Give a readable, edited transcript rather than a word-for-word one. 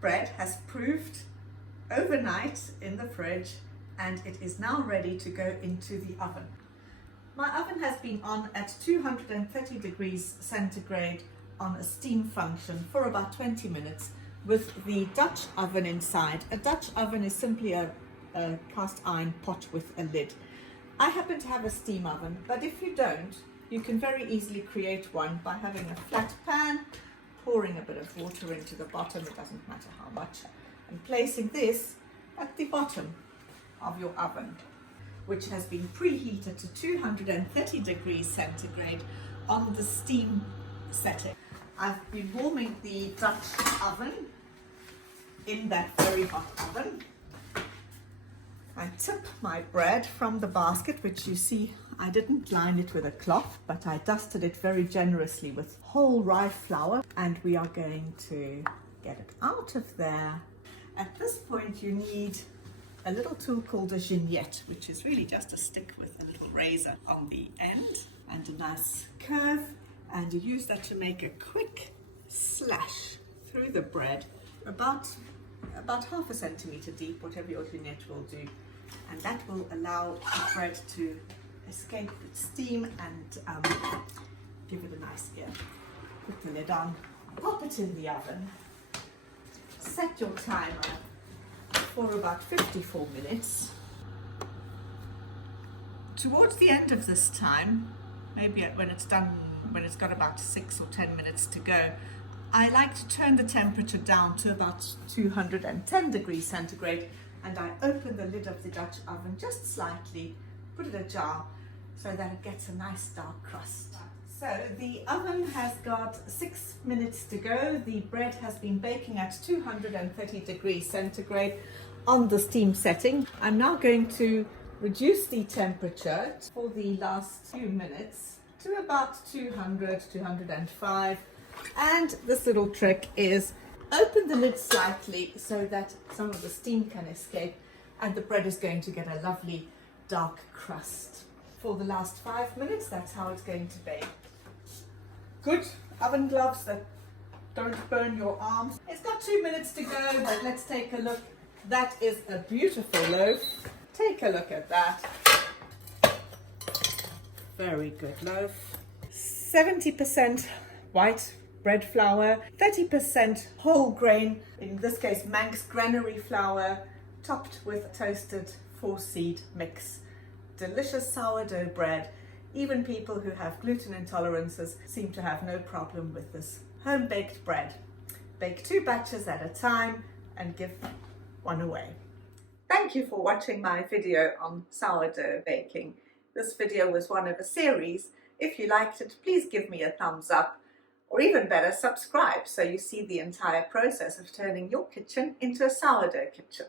bread has proved overnight in the fridge and it is now ready to go into the oven. My oven has been on at 230 degrees centigrade on a steam function for about 20 minutes with the Dutch oven inside. A Dutch oven is simply a cast iron pot with a lid. I happen to have a steam oven, but if you don't, you can very easily create one by having a flat pan, pouring a bit of water into the bottom, it doesn't matter how much, and placing this at the bottom of your oven, which has been preheated to 230 degrees centigrade on the steam setting. I've been warming the Dutch oven in that very hot oven. I tip my bread from the basket, which you see I didn't line it with a cloth, but I dusted it very generously with whole rye flour, and we are going to get it out of there. At this point you need a little tool called a vignette, which is really just a stick with a little razor on the end and a nice curve, and you use that to make a quick slash through the bread, about half a centimetre deep, whatever your vignette will do, and that will allow the bread to escape its steam and give it a nice ear. Put the lid on, pop it in the oven, set your timer for about 54 minutes. Towards the end of this time, maybe when it's done, when it's got about 6 or 10 minutes to go, I like to turn the temperature down to about 210 degrees centigrade, and I open the lid of the Dutch oven just slightly, put it ajar so that it gets a nice dark crust. So the oven has got 6 minutes to go. The bread has been baking at 230 degrees centigrade on the steam setting. I'm now going to reduce the temperature for the last few minutes to about 200, 205. And this little trick is open the lid slightly so that some of the steam can escape, and the bread is going to get a lovely dark crust. For the last 5 minutes, that's how it's going to bake. Good oven gloves that don't burn your arms. It's got 2 minutes to go, but let's take a look. That is a beautiful loaf. Take a look at that. Very good loaf. 70% white bread flour, 30% whole grain, in this case Manx granary flour, topped with toasted 4-seed mix. Delicious sourdough bread. Even people who have gluten intolerances seem to have no problem with this home-baked bread. Bake 2 batches at a time and give one away. Thank you for watching my video on sourdough baking. This video was one of a series. If you liked it, please give me a thumbs up, or even better, subscribe so you see the entire process of turning your kitchen into a sourdough kitchen.